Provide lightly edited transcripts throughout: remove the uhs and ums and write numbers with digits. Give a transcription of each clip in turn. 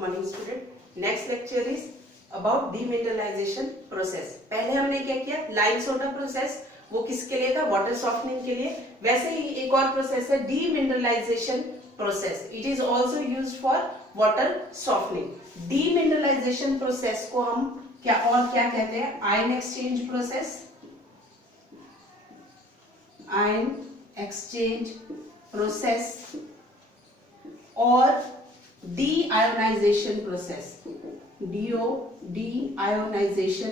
Morning student. Next lecture is about demineralisation process. पहले हमने क्या किया, लाइम सोडा प्रोसेस, वो किसके लिए था, वाटर सॉफ्टनिंग के लिए. वैसे ही एक और प्रोसेस है demineralisation process. It is also used for water softening. Demineralisation process को हम क्या कहते हैं, ion exchange process, ion exchange process और डीआयोनाइजेशन प्रोसेस, डीआयोनाइजेशन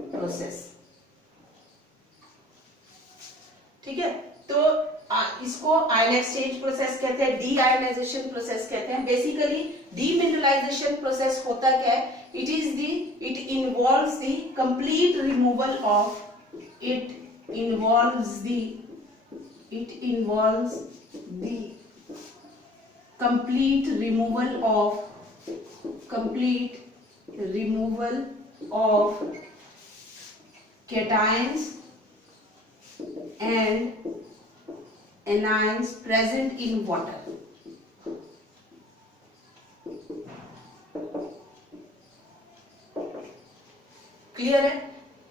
प्रोसेस. ठीक है, तो इसको आयन एक्सचेंज प्रोसेस कहते हैं, डीआयोनाइजेशन प्रोसेस कहते हैं. बेसिकली डीमिनरलाइजेशन प्रोसेस होता क्या है, it involves the complete removal of complete removal of cations and anions present in water. Clear है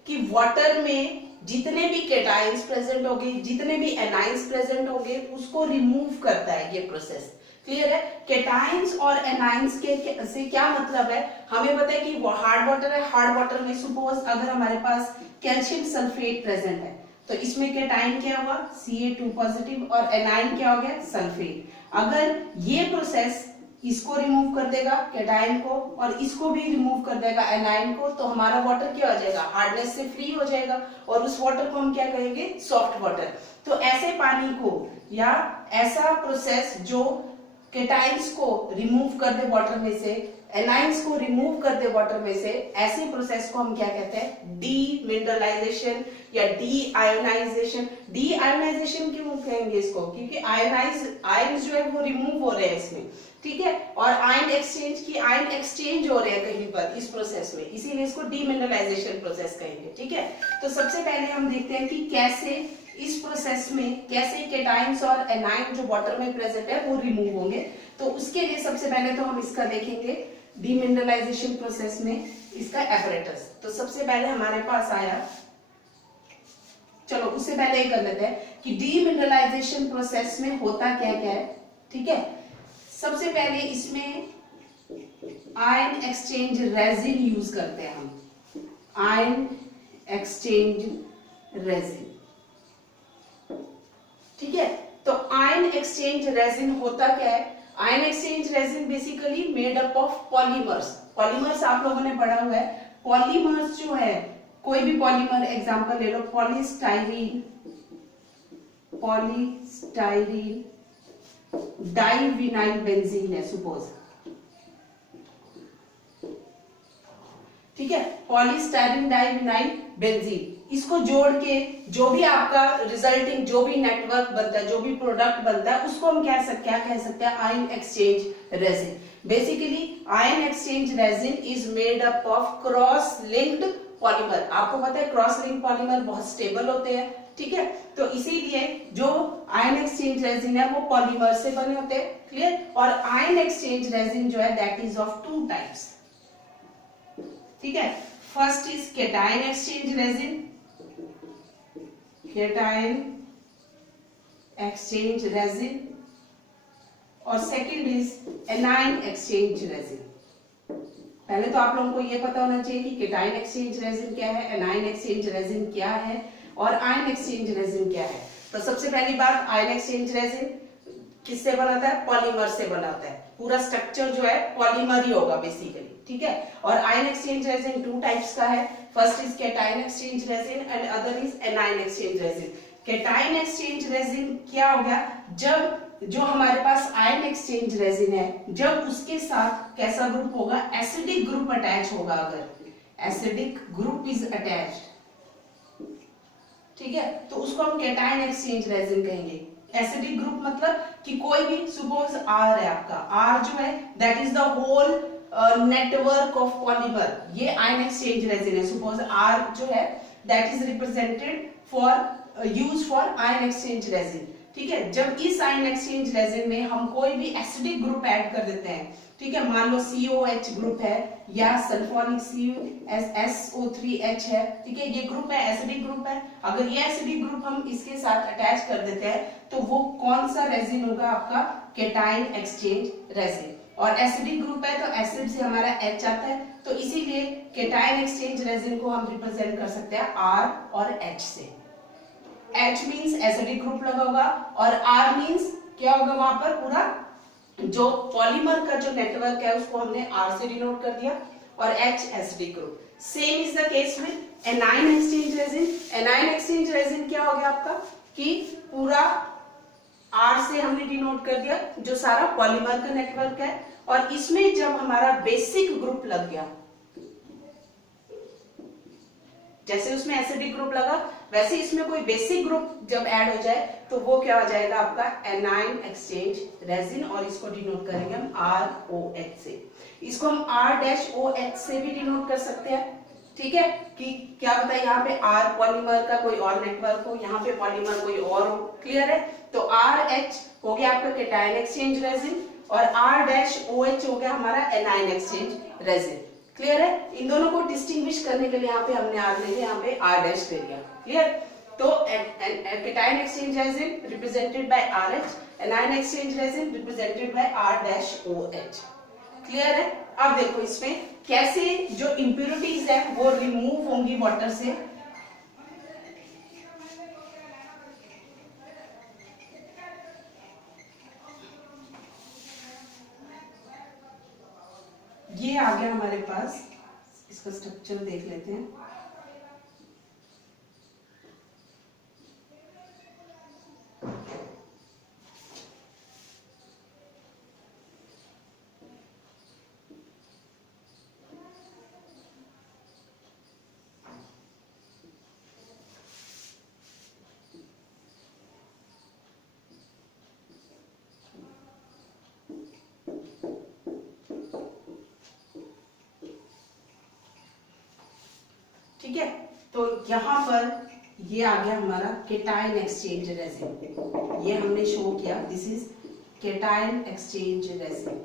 कि वाटर में जितने भी केटाइंस प्रेजेंट होंगे, जितने भी एनाइंस प्रेजेंट होंगे, उसको रिमूव करता है ये प्रोसेस. क्लियर है. केटाइंस और एनाइंस के से क्या मतलब है, हमें पता है कि वो हार्ड वाटर है. हार्ड वाटर में सपोज अगर हमारे पास कैल्शियम सल्फेट प्रेजेंट है तो इसमें केटाइन क्या हुआ, Ca2 पॉजिटिव, और एनाइन क्या हो गया, सल्फेट. अगर ये प्रोसेस इसको रिमूव कर देगा केटाइन को और इसको भी रिमूव कर देगा एनाइन को, तो हमारा वाटर क्या हो जाएगा, हार्डनेस से फ्री हो जाएगा और उस वाटर को हम क्या कहेंगे, सॉफ्ट वाटर. तो ऐसे पानी को या ऐसा प्रोसेस जो केटाइंस को रिमूव कर दे वाटर में से, एनाइंस को रिमूव कर दे वाटर में से, ऐसे प्रोसेस को हम क्या कहते हैं, डीमिनरलाइजेशन या डीआयोनाइजेशन. डीआयोनाइजेशन क्यों कहेंगे इसको, क्योंकि आयन जो है वो रिमूव हो रहे हैं इसमें. ठीक है, और आयन एक्सचेंज हो रहे हैं कहीं पर इस प्रोसेस में, इसीलिए इसको डीमिनरलाइजेशन प्रोसेस कहेंगे. ठीक है, तो सबसे पहले हम देखते हैं कि कैसे इस प्रोसेस में कैसे केटाइंस और एनाइन जो वाटर में प्रेजेंट है वो रिमूव होंगे. तो उसके लिए सबसे पहले तो हम इसका देखेंगे डीमिनरलाइजेशन प्रोसेस में इसका एपरेटस. तो सबसे पहले हमारे पास आया, चलो उससे पहले ये कर लेते हैं कि डीमिनरलाइजेशन प्रोसेस में होता क्या क्या है. ठीक है, सबसे पहले इसमें आयन एक्सचेंज रेजिन यूज करते हैं हम, आयन एक्सचेंज रेजिन. ठीक है, तो आयन एक्सचेंज रेजिन होता क्या है, ion exchange resin basically made up of polymers. Polymers आप लोगों ने पढ़ा हुआ है. पॉलीमर्स जो है, कोई भी पॉलीमर एग्जांपल ले लो, पॉलीस्टाइरीन डाइविनाइल बेंजीन है सपोज. ठीक है, पॉलीस्टाइरीन डाइविनाइल बेंजीन, इसको जोड़ के जो भी आपका रिजल्टिंग जो भी नेटवर्क बनता है, जो भी प्रोडक्ट बनता है, उसको हम क्या कह सकते हैं, ion exchange resin. Basically ion exchange resin is made up of cross linked polymer. आपको पता है क्रॉस लिंक्ड पॉलीमर बहुत स्टेबल होते हैं. ठीक है, तो इसीलिए जो आयन एक्सचेंज रेजिन है वो पॉलीमर से बने होते हैं. क्लियर. और आयन एक्सचेंज रेजिन जो है that is of two types. ठीक है, first is cation exchange resin, cation exchange resin, और second is anion exchange resin. पहले तो आप लोगों को ये पता होना चाहिए कि केटाइन एक्सचेंज रेजिन क्या है, एनाइन एक्सचेंज रेजिन क्या है और आयन एक्सचेंज रेजिन क्या है. तो सबसे पहली बात, आयन एक्सचेंज रेजिन किससे बनाता है, पॉलीमर से बनाता है. पूरा स्ट्रक्चर जो है पॉलीमर ही होगा बेसिकली. ठीक है, और ion exchange resin two types का है. First is cation exchange resin and other is anion exchange resin. Cation exchange resin क्या हो गया, जब जो हमारे पास आयन एक्सचेंज रेजिन है, जब उसके साथ कैसा ग्रुप होगा, एसिडिक ग्रुप अटैच होगा. अगर एसिडिक ग्रुप इज अटैच्ड, ठीक है, तो उसको हम केटाइन एक्सचेंज रेजिन कहेंगे. एसिडिक ग्रुप मतलब कि कोई भी सपोज आर है आपका, आर जो है that is the whole network of polymer, ये आयन एक्सचेंज रेजिन है. सपोज आर जो है that is represented for use for ion exchange resin. ठीक है, जब इस आयन एक्सचेंज रेजिन में हम कोई भी एसिडिक ग्रुप ऐड कर देते हैं, ठीक है, मान लो COH ग्रुप है या सल्फोनिक SO3H है, ठीक है, ये ग्रुप है, एसिडिक ग्रुप है। अगर ये एसिडिक ग्रुप हम इसके साथ अटैच कर देते हैं तो वो कौन सा रेजिन होगा आपका, केटाइन एक्सचेंज रेजिन। और एसिडिक ग्रुप है तो एसिड से हमारा H आता है, तो इसीलिए केटाइन एक्सचेंज रेजिन को हम रिप्रेजेंट कर सकते हैं R और H से। H मींस एसिडिक ग्रुप लगा होगा और R मींस क्या होगा, वहां पर पूरा जो पॉलीमर का जो नेटवर्क है उसको हमने R से डिनोट कर दिया, और H acidic group. Same is the case with A9 exchange resin. Anion exchange resin क्या हो गया आपका, कि पूरा R से हमने डिनोट कर दिया जो सारा पॉलीमर का नेटवर्क है, और इसमें जब हमारा बेसिक ग्रुप लग गया, जैसे उसमें एसिडिक ग्रुप लगा वैसे इसमें कोई बेसिक ग्रुप जब ऐड हो जाए तो वो क्या हो जाएगा आपका, एनाइन एक्सचेंज रेजिन, और इसको डिनोट करेंगे हम ROH से। इसको हम R-OH से भी डिनोट कर सकते हैं, ठीक है, कि क्या पता है यहाँ पे R पॉलीमर का कोई और नेटवर्क हो, यहाँ पे पॉलीमर कोई और हो। क्लियर है, तो RH हो गया आपका केटाइन एक्सचेंज रेजिन और R-OH हो गया हमारा एनाइन एक्सचेंज रेजिन। क्लियर है, इन दोनों को डिस्टिंग्विश करने के लिए यहाँ पे हमने R ले लिया, यहाँ पे R- ले लिया। क्लियर, तो cation exchange resin represented by RH, A9 exchange resin represented by R-OH। Clear है, अब देखो इसमें कैसे जो इंप्योरिटीज है वो रिमूव होंगी वाटर से। ये आ गया हमारे पास, इसका स्ट्रक्चर देख लेते हैं। ठीक है, तो यहां पर ये आ गया हमारा केटाइन एक्सचेंज रेजिन, ये हमने शो किया, this is cation exchange resin,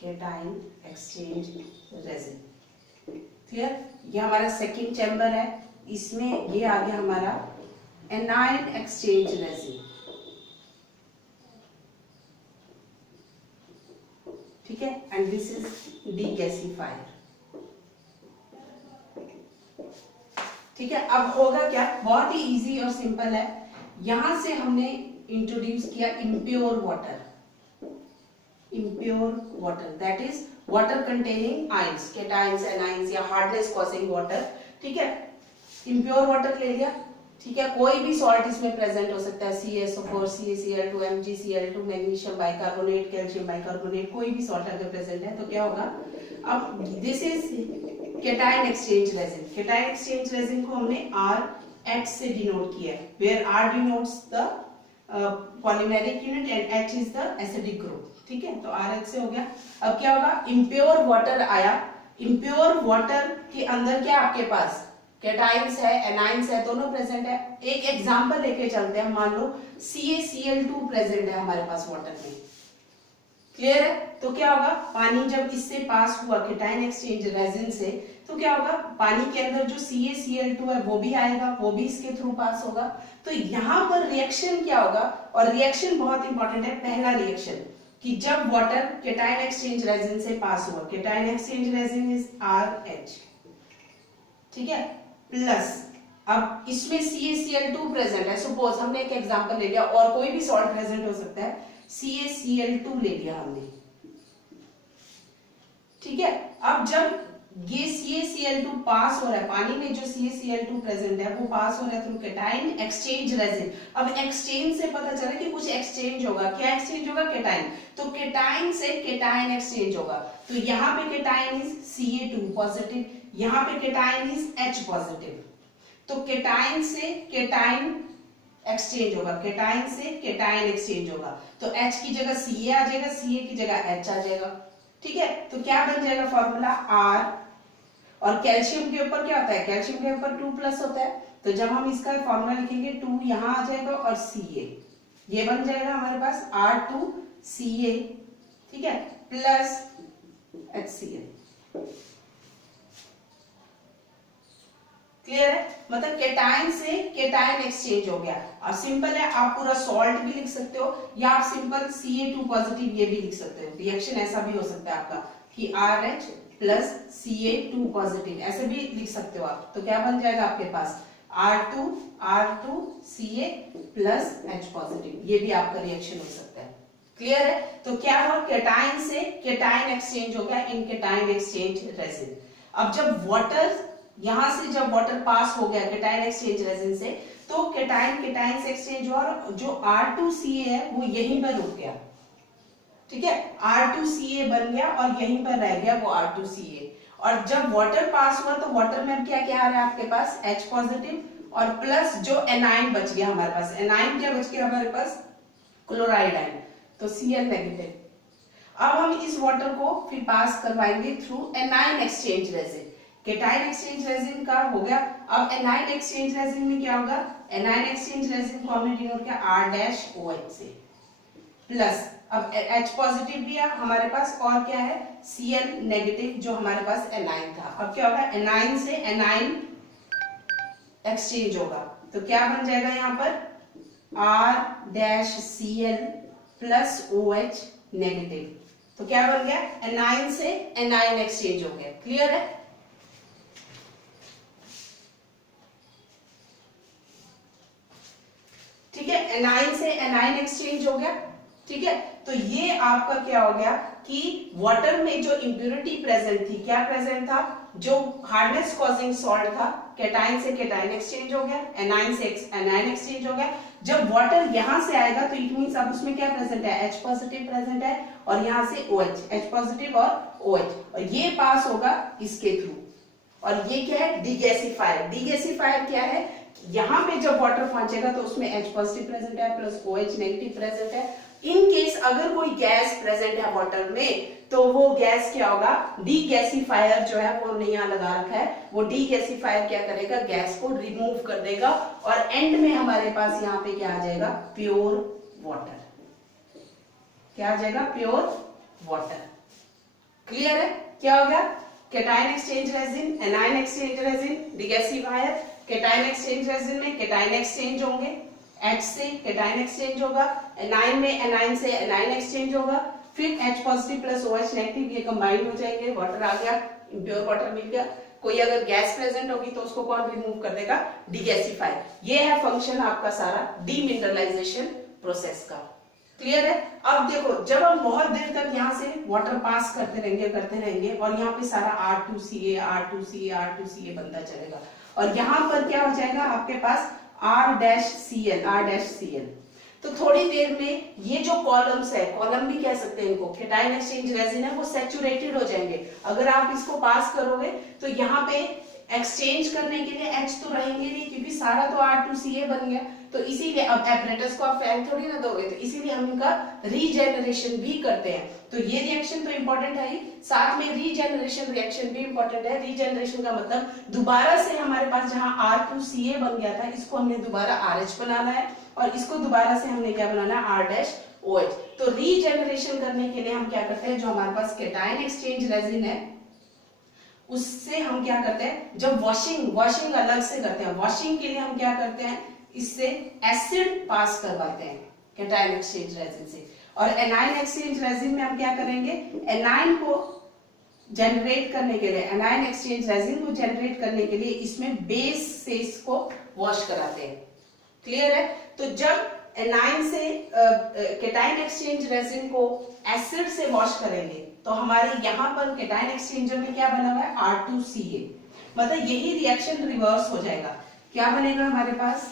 cation exchange resin. Clear, ये हमारा सेकंड चैम्बर है, इसमें ये आ गया हमारा एनाइन एक्सचेंज रेजिन। ठीक है, एंड दिस इज डीगैसिफायर। ठीक है, अब होगा क्या, बहुत ही इजी और सिंपल है। यहां से हमने इंट्रोड्यूस किया impure water, impure water that is water containing ions, cations, anions या हार्डनेस कॉजिंग वाटर। ठीक है, इम्प्योर वाटर ले लिया। ठीक है, कोई भी सॉल्ट इसमें प्रेजेंट हो सकता है, CaSO4, CaCl2, MgCl2, magnesium bicarbonate, calcium bicarbonate, कोई भी सॉल्ट अगर प्रेजेंट है तो क्या होगा, अब this is cation exchange resin. Cation exchange resin को हमने RH से डिनोट किया है, where R denotes the polymeric unit and H is the acidic group. ठीक है, तो RH से हो गया। अब क्या होगा, इम्प्योर वाटर आया, इम्प्योर वाटर के अंदर क्या आपके पास केटाइंस है, एनाइंस है, दोनों प्रेजेंट है। एक एग्जांपल लेके चलते हैं, मान लो CaCl2 प्रेजेंट है हमारे पास वाटर में। क्लियर है, तो क्या होगा, पानी जब इससे पास हुआ केटाइन एक्सचेंज रेजिन से, तो क्या होगा, पानी के अंदर जो CaCl2 है वो भी आएगा, वो भी इसके थ्रू पास होगा। तो यहाँ पर रिएक्शन क्या होगा, और रिएक्शन बहुत इंपॉर्टेंट है, पहला रिएक्शन कि जब वाटर केटाइन एक्सचेंज रेजिन से पास हुआ, cation exchange resin is RH। ठीक है, प्लस अब इसमें CaCl2 प्रेजेंट है, सपोज हमने एक एग्जांपल ले लिया, और कोई भी सॉल्ट प्रेजेंट हो सकता है, CaCl2 ले लिया हमने। ठीक है, अब जब ये CaCl2 पास हो रहा है, पानी में जो CaCl2 प्रेजेंट है वो पास हो रहा है थ्रू केटाइन एक्सचेंज रेजिन। अब एक्सचेंज से पता चला कि कुछ एक्सचेंज होगा, क्या एक्सचेंज होगा, केटाइन, तो केटाइन से केटाइन एक्सचेंज होगा। तो यहाँ पे केटाइन इज Ca2 पॉजिटिव, यहाँ पे केटाइन इज H पॉजिटिव, तो केटाइन से केटाइन एक्सचेंज होगा, केटाइन से केटाइन एक्सचेंज होगा, तो H की जगह Ca आ जाएगा, Ca की जगह H आ जाएगा। ठीक है, तो क्या बन जाएगा फॉर्मूला R, और कैल्शियम के ऊपर क्या होता है, कैल्शियम के ऊपर 2+ होता है, तो जब हम इसका फॉर्मूला लिखेंगे 2 यहाँ आ जाएगा और Ca, ये बन जाएगा हमारे पास R2Ca। ठीक है, प्लस HCl। क्लियर है? मतलब केटाइन से केटाइन एक्सचेंज हो गया। अब सिंपल है, आप पूरा सॉल्ट भी लिख सकते हो या आप सिंपल Ca2 पॉजिटिव ये भी लिख सकते हो। रिएक्शन ऐसा भी हो सकता है आपका कि RH प्लस Ca2 पॉजिटिव, ऐसे भी लिख सकते हो आप। तो क्या बन जाएगा आपके पास R2 Ca plus H positive, ये भी आपका रिएक्शन हो सकता है। क्लियर है? तो क्या हुआ, केटाइन से केटाइन एक्सचेंज हो गया इन केटाइन एक्सचेंज रेजिन। अब जब वाटर यहां से जब वाटर पास हो गया केटाइन एक्सचेंज रेजिन से, तो केटाइन केटाइन से एक्सचेंज हुआ और जो R2Ca है वो यहीं पर रुक गया। ठीक है, R2Ca बन गया और यहीं पर रह गया वो R2Ca। और जब वाटर पास हुआ तो वाटर में अब क्या क्या आ रहा है आपके पास, H पॉजिटिव और प्लस जो एनाइन बच गया हमारे पास। एनाइन क्या बच गया हमारे पास, क्लोराइड आयन, तो Cl नेगेटिव। अब हम इस वाटर को फिर पास करवाएंगे through A9 exchange resin. Cation exchange resin का हो गया। अब एनाइन एक्सचेंज रेजिन में क्या होगा, एनाइन एक्सचेंज रेजिन को हमने डिनोट किया R-OH से, प्लस अब H पॉजिटिव भी है हमारे पास और क्या है Cl नेगेटिव जो हमारे पास एनाइन था। अब क्या होगा, एनाइन से एनाइन एक्सचेंज होगा, तो क्या बन जाएगा यहाँ पर R-Cl प्लस OH नेगेटिव। तो क्या बन गया, एनाइन से एनाइन एक्सचेंज हो गया। क्लियर है? ठीक है, एनाइन से एनाइन एक्सचेंज हो गया। ठीक है, तो ये आपका क्या हो गया कि वाटर में जो इंप्योरिटी प्रेजेंट थी, क्या प्रेजेंट था, जो हार्डनेस कॉजिंग सॉल्ट था, केटाइन से केटाइन एक्सचेंज हो गया, एनाइन से एनाइन एक्सचेंज हो गया। जब वाटर यहां से आएगा तो इट मींस अब उसमें क्या प्रेजेंट है, H पॉजिटिव प्रेजेंट है और यहां से OH, H पॉजिटिव और OH, और ये पास होगा इसके थ्रू। और ये क्या है, डीगैसिफायर। डीगैसिफायर क्या है, यहां पे जब वाटर पहुंचेगा तो उसमें H पॉजिटिव प्रेजेंट है प्लस OH नेगेटिव प्रेजेंट है। इन केस अगर कोई गैस प्रेजेंट है वाटर में तो वो गैस क्या होगा, डीगैसिफायर जो है वो हमने यहाँ लगा रखा है, वो डीगैसिफायर क्या करेगा, गैस को रिमूव कर देगा और एंड में हमारे पास यहाँ पे क्या आ जाएगा, प्योर वाटर। क्या आ जाएगा, प्योर वाटर। क्लियर है? क्या हो गया, cation exchange resin, anion exchange resin, degasifier. Cation exchange resin में केटाइन एक्सचेंज होंगे, H से केटाइन एक्सचेंज होगा, एनाइन में एनाइन से एनाइन एक्सचेंज होगा, फिर H positive plus OH negative ये कंबाइंड हो जाएंगे, वाटर आ गया, इम्प्योर वाटर मिल गया। कोई अगर गैस प्रेजेंट होगी तो उसको कौन रिमूव कर देगा, डीगैसिफायर। ये है फंक्शन आपका सारा डीमिनरलाइजेशन प्रोसेस का। क्लियर है? अब देखो, जब हम बहुत देर तक यहाँ से वाटर पास करते रहेंगे और यहाँ पे सारा R2Ca बनता चलेगा और यहाँ पर क्या हो जाएगा आपके पास R-Cl। तो थोड़ी देर में ये जो कॉलम्स है, कॉलम भी कह सकते हैं इनको, केटाइन एक्सचेंज रेजिन है, वो सैचुरेटेड हो जाएंगे। अगर आप इसको पास करोगे तो यहाँ पे एक्सचेंज करने के लिए H तो रहेंगे नहीं क्योंकि सारा तो R2Ca बन गया। तो इसीलिए अब एपरेटस को आप फैन थोड़ी ना दोगे, तो इसीलिए हम इनका रीजेनरेशन भी करते हैं। तो ये रिएक्शन तो इंपॉर्टेंट है ही, साथ में रीजेनरेशन रिएक्शन भी इंपॉर्टेंट है। रीजेनरेशन का मतलब दोबारा से हमारे पास जहां R2Ca बन गया था इसको हमने दोबारा RH बनाना है और इसको दोबारा से हमने क्या बनाना है, R-OH। तो रीजेनरेशन करने के लिए हम क्या करते हैं, जो हमारे पास केटाइन एक्सचेंज रेजिन है उससे हम क्या करते हैं, जब वॉशिंग अलग से करते हैं, वॉशिंग के लिए हम क्या करते हैं, इससे एसिड पास करवाते हैं केटाइन एक्सचेंज रेजिन से। और एनाइन एक्सचेंज रेजिन में हम क्या करेंगे, एनाइन को जनरेट करने के लिए, एनाइन एक्सचेंज रेजिन को जनरेट करने के लिए इसमें बेस से इसको वॉश कराते हैं। क्लियर है? तो जब एनाइन से केटाइन एक्सचेंज रेजिन को एसिड से वॉश करेंगे तो हमारे यहाँ पर केटाइन एक्सचेंजर में क्या बना हुआ है, R2Ca। मतलब यही रिएक्शन रिवर्स हो जाएगा। क्या बनेगा हमारे पास,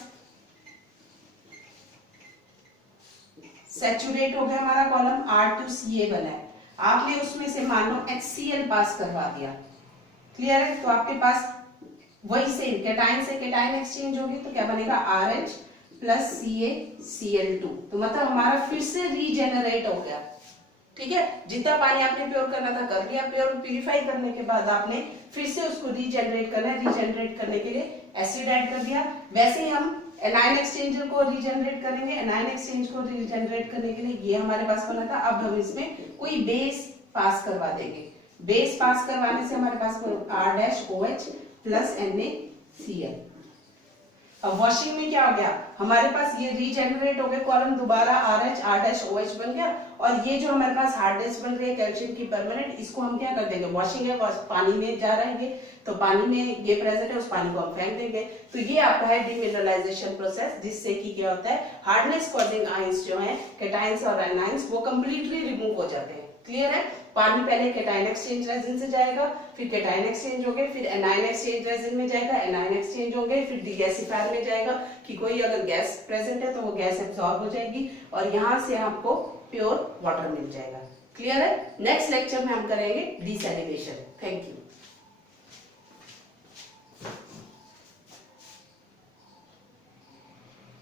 सैचुरेट हो गया हमारा कॉलम, R2Ca बना है, आपने उसमें से मान लो HCl पास करवा दिया। क्लियर है? तो आपके पास वही सेम केटाइन से केटाइन एक्सचेंज होगी तो क्या बनेगा, RH प्लस CaCl2। तो मतलब हमारा फिर से रीजेनरेट हो गया। ठीक है, जितना पानी आपने प्योर करना था कर लिया, प्योर प्यूरिफाई करने के बाद आपने फिर से उसको रीजेनरेट करना है, रीजेनरेट करने के लिए एसिड ऐड कर दिया। वैसे ही हम एनाइन एक्सचेंजर को रीजेनरेट करेंगे, एनाइन एक्सचेंज को रीजेनरेट करने के लिए ये हमारे पास बना था। अब हम इसमें कोई बेस पास करवा देंगे। बेस पास करवाने से हमारे पास R-OH प्लस NaCl। अब वॉशिंग में क्या हो गया, हमारे पास ये रीजेनरेट हो गए कॉलम, दोबारा R-OH बन गया, और ये जो हमारे पास हार्डनेस बन रही है कैल्शियम की परमानेंट, इसको हम क्या कर देंगे, वॉशिंग है, पानी में जा रहा है ये, तो पानी में ये प्रेजेंट है, उस पानी को हम फेंक देंगे। तो ये आपका है डीमिनरलाइजेशन प्रोसेस, जिससे कि क्या होता है, हार्डनेस कॉजिंग आयंस जो है कैटायंस और एनायंस वो कंप्लीटली रिमूव हो जाते हैं। क्लियर है? पानी पहले कैटायन एक्सचेंज रेजिन से जाएगा, फिर कैटायन एक्सचेंज हो गए, फिर एनायन एक्सचेंज रेजिन में जाएगा, एनायन एक्सचेंज हो गए, फिर डीगैसिफायर में जाएगा कि कोई अगर गैस प्रेजेंट है तो वो गैस एब्सॉर्ब हो जाएगी और यहां से आपको प्योर वाटर मिल जाएगा। क्लियर है? नेक्स्ट लेक्चर में हम करेंगे डीसैलिनेशन। Thank you.